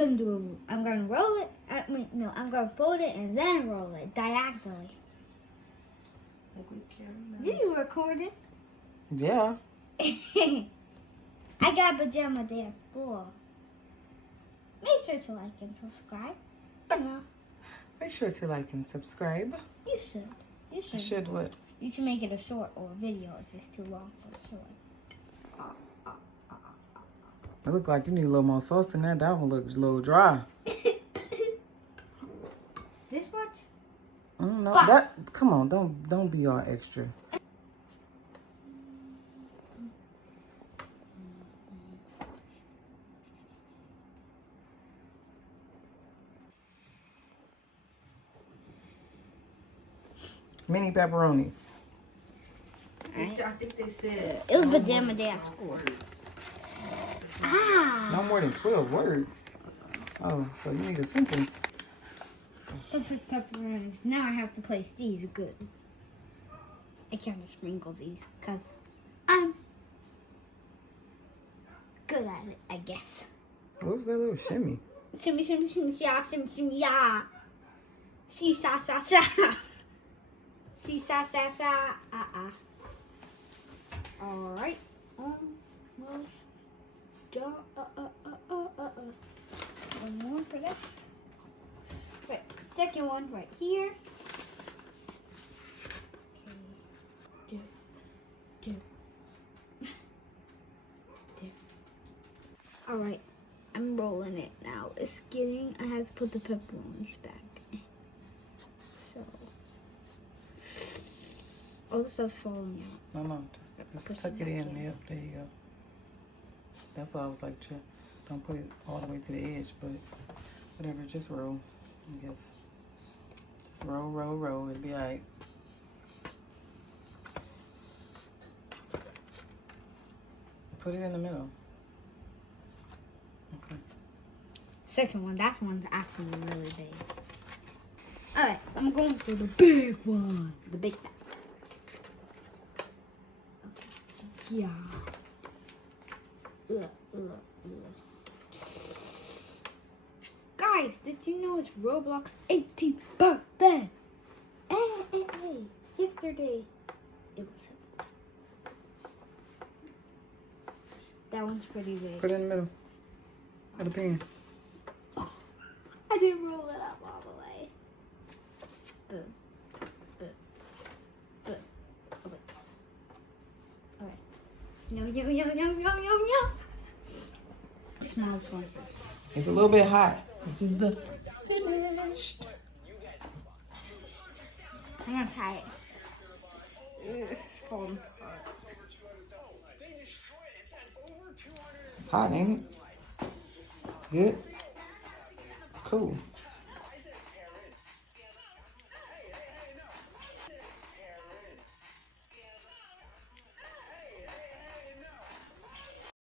I'm gonna roll it. I'm gonna fold it and then roll it diagonally. Did you record it? Yeah. I got a pajama day at school. Make sure to like and subscribe. Make sure to like and subscribe. You should. You should. You should what? You should make it a short or a video if it's too long for a short. It look like you need a little more sauce than that. That one looks a little dry. This much? No, that. Come on, don't be all extra. Mini pepperonis. I think they said it was pajama day at school. No more than 12 words. Oh, so you need a sentence. Perfect pepperonis. Now I have to place these good. I can't just sprinkle these because I'm good at it, I guess. What was that little shimmy? Shimmy, shimmy, shimmy, yeah, shimmy, shimmy, yeah. She, sha, sha, sha. She, sha, sha, sha, Alright. Almost done. One more for that. Right, second one right here. Okay. Do. Alright, I'm rolling it now. It's getting, I have to put the pepperonis back. So. All the stuff's falling out. No, just tuck it in. Yep, there you go. That's why I was like, don't put it all the way to the edge, but whatever, just roll, I guess. Just roll, it'll be all right. Put it in the middle. Okay. Second one, that one's actually really big. Alright, I'm going for the big one. The big one. Yeah. Guys, did you know it's Roblox's 18th birthday? Hey. Yesterday, it was. That one's pretty big. Put it in the middle. At the pan. Oh, I didn't roll it up all the way. Boom. Yum. It smells fun. It's a little bit hot. This is the finished. I'm gonna try it. It's falling apart. It's hot, ain't it? It's good. Cool.